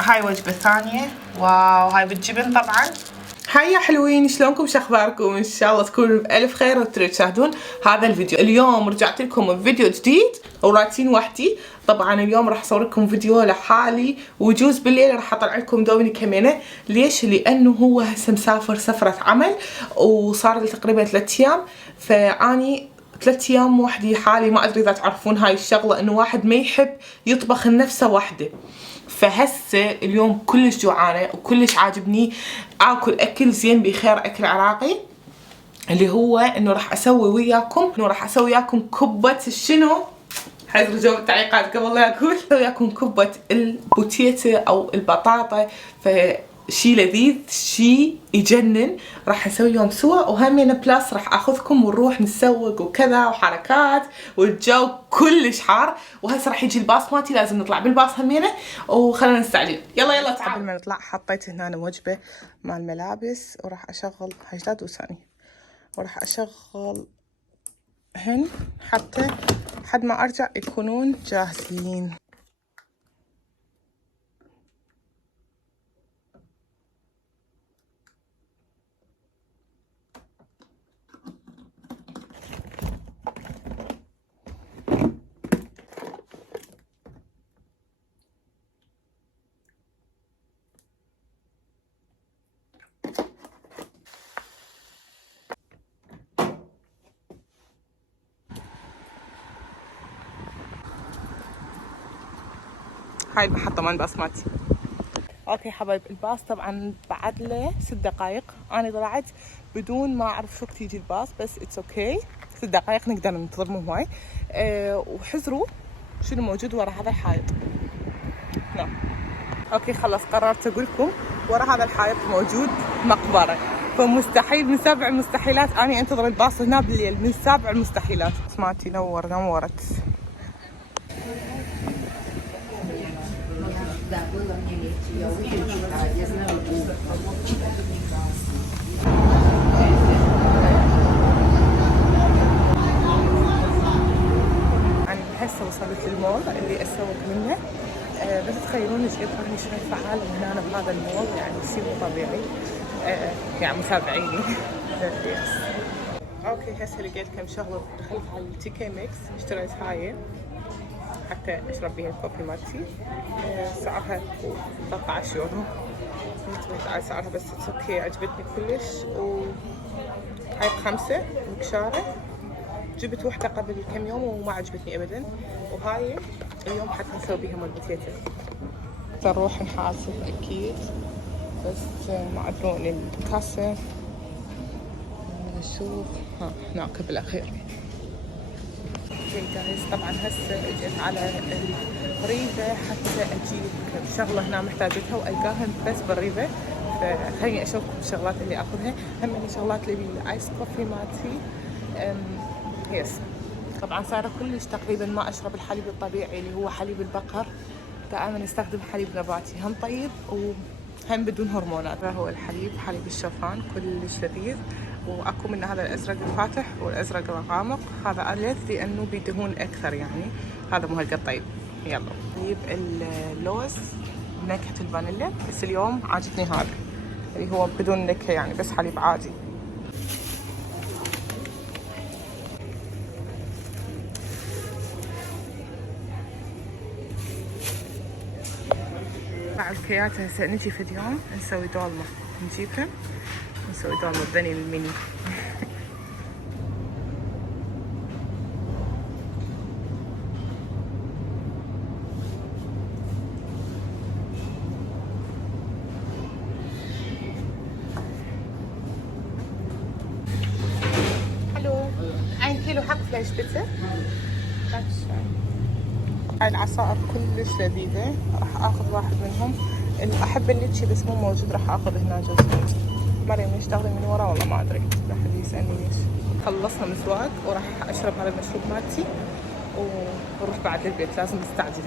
هاي وجبة ثانية. واو هاي بالجبن طبعا. هاي يا حلوين، شلونكم؟ شخباركم؟ ان شاء الله تكونوا بألف خير وتشاهدون هذا الفيديو. اليوم رجعت لكم بفيديو جديد وراتين وحدي. طبعا اليوم راح اصور لكم فيديو لحالي، ويجوز بالليل راح اطلع لكم دوبني كمينة. ليش؟ لانه هو هسه مسافر سفرة عمل وصار لي تقريبا 3 ايام، فاني 3 ايام وحدي حالي. ما ادري اذا تعرفون هاي الشغلة، انه واحد ما يحب يطبخ لنفسه وحده. فهسه اليوم كلش جوعانه وكلش عاجبني اكل اكل زين بخير، اكل عراقي، اللي هو انه راح اسوي وياكم كبه شنو؟ حزر جو التعليقات قبل لا اقول. اسوي وياكم كبه البوتيتا او البطاطا، فشي لذيذ شي يجنن. راح نسويهم سوا، وهمين بلاس راح اخذكم ونروح نسوق وكذا وحركات، والجو كلش حار. وهسه راح يجي الباص مالتي، لازم نطلع بالباص همينه، وخلينا نستعجل. يلا تعالوا. قبل ما نطلع حطيت هنا وجبه مال الملابس، وراح اشغل هاي 3 ثواني، وراح اشغل هن حتى حد ما ارجع يكونون جاهزين. هاي المحطة مال الباص مالتي. اوكي حبايب، الباص طبعا بعد له 6 دقائق. انا طلعت بدون ما اعرف شو وقت يجي الباص، بس اتس اوكي 6 دقائق نقدر ننتظر، مو هواي. وحزروا شنو موجود ورا هذا الحائط. نعم اوكي خلص، قررت اقول لكم ورا هذا الحائط موجود مقبرة. فمستحيل من 7 المستحيلات اني انتظر الباص هنا بالليل، من 7 المستحيلات. سمعتي نورت. هسه وصلت للمول اللي اسوق منه. بس تخيلون ايش قد اني شايفه عالم هنا بهذا المول، يعني شيء مو طبيعي. يعني متابعيني. اوكي هسه لقيت كم شغله. دخلت على التي كي ميكس، اشتريت هاي حتى اشرب بيها الكوفي مالتي. سعرها 13 يورو. انتبهت على سعرها بس اوكي، عجبتني كلش. وهاي ب5 مكشاره. جبت وحده قبل كم يوم وما عجبتني ابدا، وهاي اليوم حتى نسوي بيها مال بوتيتا. نروح نحاسب اكيد، بس ما ادرون الكاسه. نشوف هناك بالاخير. جايز طبعا هسه اجيت على الريفه حتى اجيب شغله هنا محتاجتها والقاها بس بالريفه. فخليني اشوفكم الشغلات اللي اخذها. هم من الشغلات اللي بالايس كوفي مالتي. يس طبعا صايره كلش تقريبا ما اشرب الحليب الطبيعي اللي هو حليب البقر، دائما استخدم حليب نباتي، هم طيب وهم بدون هرمونات. هو الحليب حليب الشوفان كلش لذيذ. واكو من هذا الازرق الفاتح والازرق الغامق، هذا اليث لانه بيدهون اكثر، يعني هذا مو هالقد طيب. يلا نجيب اللوز بنكهه الفانيليا، بس اليوم عاجبني هذا اللي هو بدون نكهه، يعني بس حليب عادي. مع الكيات هسه نجي في اليوم نسوي دولمة، نجيبهم نسوي دولمة بني الميني. حلو. 1 كيلو حق فلاش بيتزا. هاي العصائر كلش لذيذة، راح اخذ واحد منهم. احب الليتشي بس مو موجود، راح اخذ هنا جزء. مريم ليش تاخذي من ورا؟ والله ما ادري، لا حد يسالني ليش. خلصنا مسواق وراح اشرب هذا المشروب مالتي ونروح بعد البيت، لازم نستعجل.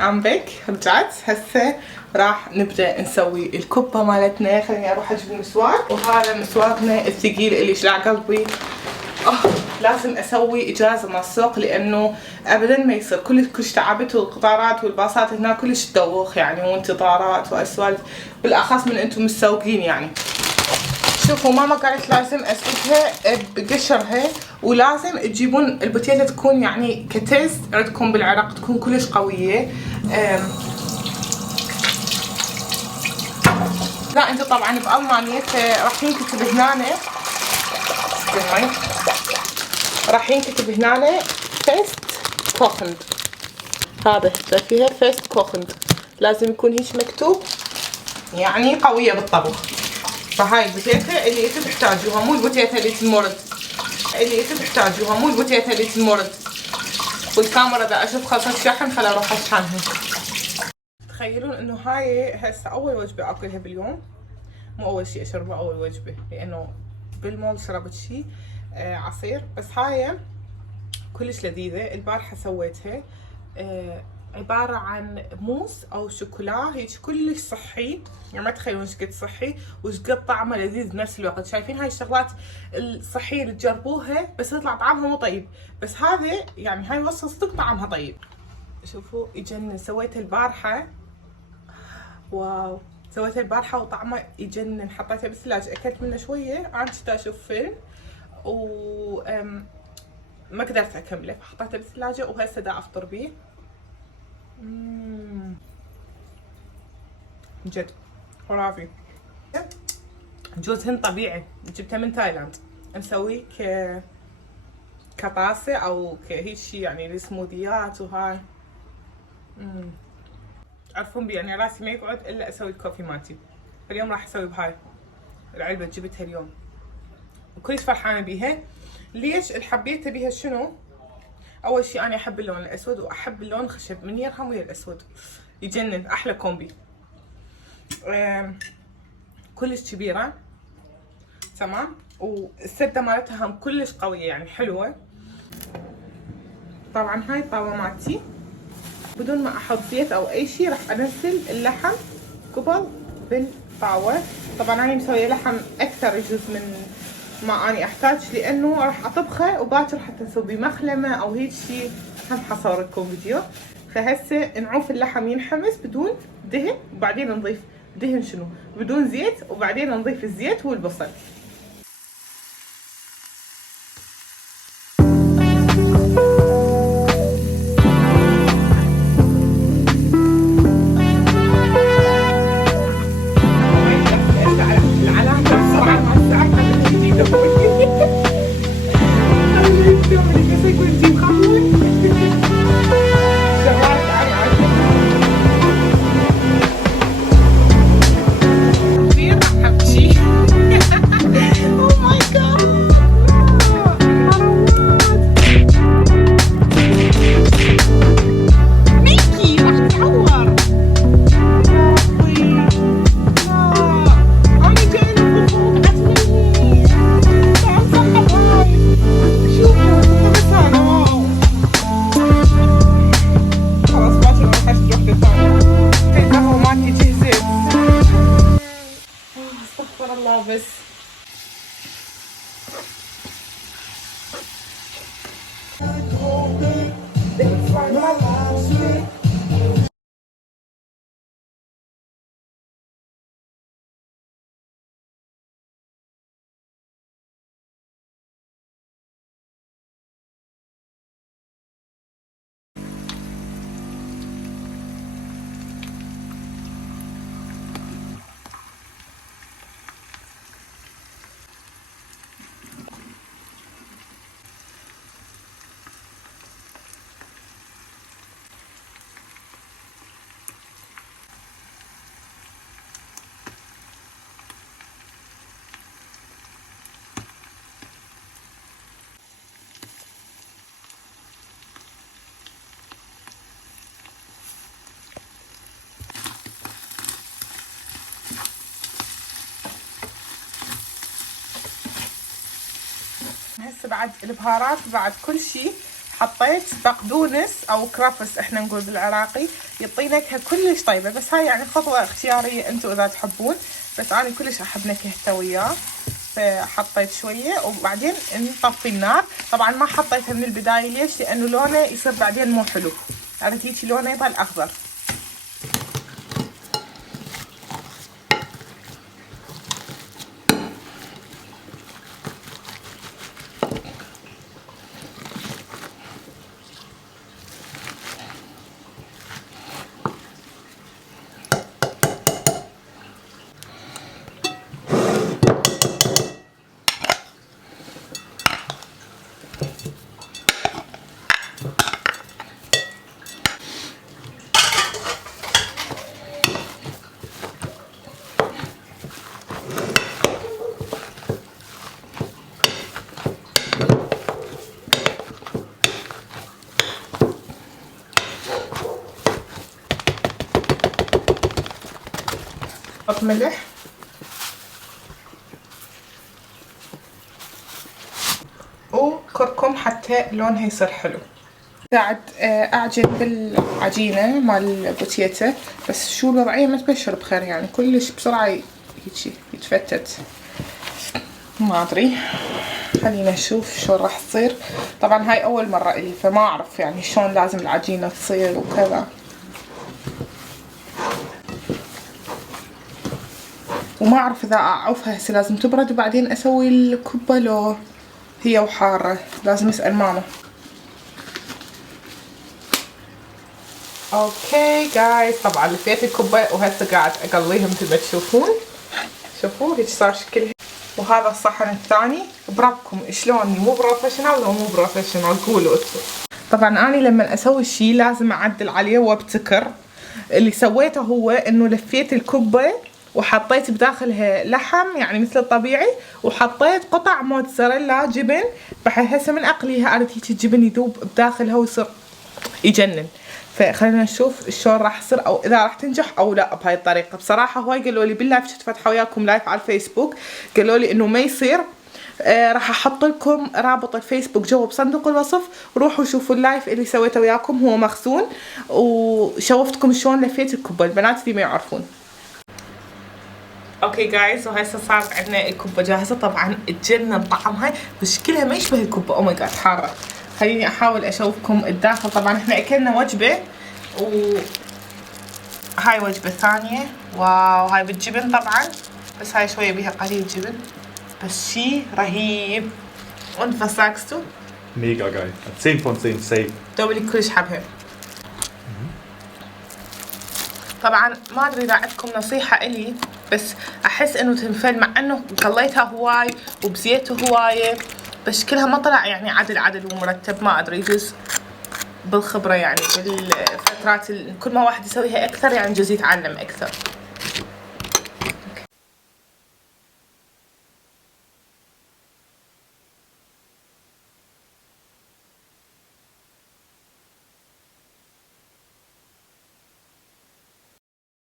ام بيك رجعت. هسه راح نبدا نسوي الكبه مالتنا. خليني اروح اجيب المسواق، وهذا مسواقنا الثقيل اللي شلع قلبي. لازم اسوي اجازه من السوق، لانه ابدا ما يصير كلش تعبت، والقطارات والباصات هنا كلش تدوخ يعني، وانتظارات واسوالف، بالاخص من انتم متسوقين يعني. شوفوا ماما قالت لازم اسقيها بقشرها، ولازم تجيبون البوتيتا تكون يعني كتيست عندكم بالعراق تكون كلش قويه. لا انت طبعا بالمانيا فراح ينكتب هنا، راح ينكتب هنا فيست كوخند، هذا شايفيها فيست كوخند، لازم يكون هيك مكتوب، يعني قويه بالطبخ. فهاي البوتيتا اللي انتم تحتاجوها، مو البوتيتا اللي تنمرد، اللي انتم تحتاجوها مو البوتيتا اللي تنمرد. والكاميرا اذا اشوف خلصت شحن خليني اروح اشحنها. تخيلون انه هاي هسه اول وجبه اكلها باليوم، مو اول شيء اشربه اول وجبه، لانه بالمول شربت شيء عصير، بس هاي كلش لذيذه. البارحه سويتها عباره عن موز او شوكولا، هيك كلش صحي، يعني ما تخيلون ايش قد صحي وايش قد طعمه لذيذ بنفس الوقت. شايفين هاي الشغلات الصحيه اللي تجربوها بس يطلع طعمها مو طيب، بس هذه يعني هاي وصفه صدق طعمها طيب. شوفوا يجنن، سويتها البارحه، واو سويتها البارحه وطعمه يجنن. حطيتها بالثلاجه، اكلت منه شويه، انا كنت اشوف فيلم و ما قدرت اكمله، فحطيته بالثلاجه وهسه دا افطر بيه. جد خرافي. جوز هند طبيعي جبته من تايلاند، مسوي كطاسه او كهيك شيء يعني السموذيات وهاي. تعرفون بي يعني راسي ما يقعد الا اسوي الكوفي مالتي. اليوم راح اسوي بهاي العلبه، جبتها اليوم وكلش فرحانه بيها. ليش حبيتها بيها؟ شنو؟ اول شيء انا احب اللون الاسود، واحب اللون خشب من يرهم ويا الاسود، يجنن، احلى كومبي. كلش كبيره تمام، والسده مالتها هم كلش قويه يعني حلوه. طبعا هاي الطاوه مالتي بدون ما احط زيت او اي شيء، راح انزل اللحم قبل بالطاوه. طبعا انا مسويه لحم اكثر يجوز من ما اني احتاج، لانه راح اطبخه وباكر حتى نسوي مخلمه او هيك شيء، هم حصور لكم فيديو. فهسه نعوف اللحم ينحمس بدون دهن، وبعدين نضيف دهن شنو بدون زيت، وبعدين نضيف الزيت والبصل. بس هسه بعد البهارات بعد كل شيء حطيت بقدونس او كرفس احنا نقول بالعراقي، يعطي نكهه كلش طيبه، بس هاي يعني خطوه اختياريه انتم اذا تحبون، بس انا كلش احب نكهته وياه. فحطيت شويه وبعدين نطفي النار. طبعا ما حطيتها من البدايه، ليش؟ لانه لونه يصير بعدين مو حلو، عرفتي هيك لونه يظل اخضر. حط ملح وكركم حتى لونها يصير حلو. قاعد اعجن بالعجينه مال البوتيتا، بس شو الوضعيه ما تبشر بخير يعني، كلش بسرعه هيجي يتفتت. ما ادري، خلينا نشوف شو راح تصير. طبعا هاي اول مره الي فما اعرف يعني شلون لازم العجينه تصير وكذا، وما اعرف اذا اعوفها هسه لازم تبرد وبعدين اسوي الكبه لو هي وحاره، لازم اسال ماما. اوكي جايز، طبعا لفيت الكبه وهسه قاعد اقليها مثل ما تشوفون. شوفوا هيك صار شكلها. وهذا الصحن الثاني بربكم شلون مو بروفيشنال لو مو بروفيشنال قولوا انتم. طبعا اني لما اسوي شيء لازم اعدل عليه وابتكر. اللي سويته هو انه لفيت الكبه وحطيت بداخلها لحم يعني مثل الطبيعي، وحطيت قطع موتزاريلا جبن بحيث هسه من اقليها عرفت هيك الجبن يذوب بداخلها ويصير يجنن. فخلينا نشوف شلون راح يصير او اذا راح تنجح او لا بهاي الطريقه. بصراحه هواي قالوا لي باللايف كنت فاتحه وياكم لايف على الفيسبوك، قالوا لي انه ما يصير. راح احط لكم رابط الفيسبوك جوا بصندوق الوصف، روحوا شوفوا اللايف اللي سويته وياكم هو مخزون، وشوفتكم شلون لفيت الكبه. البنات اللي ما يعرفون. اوكي جايز، وهسه صارت عندنا الكبه جاهزه. طبعا تجنن طعمها، بس شكلها ما يشبه الكبه. او ماي جاد حاره. خليني احاول اشوفكم الداخل. طبعا احنا اكلنا وجبه وهاي وجبه ثانيه. واو، هاي بالجبن طبعا، بس هاي شويه بيها قليل جبن، بس شي رهيب. Und was sagst du? Mega geil. 10 von 10 safe. دوبلي كلش حبها. طبعا ما ادري اذا عندكم نصيحه الي، بس احس انه تنفل مع انه قليتها هواي وبزيته هوايه، بس شكلها ما طلع يعني عدل ومرتب. ما ادري، يجوز بالخبره يعني بالفترات كل ما واحد يسويها اكثر يعني يجوز يتعلم اكثر.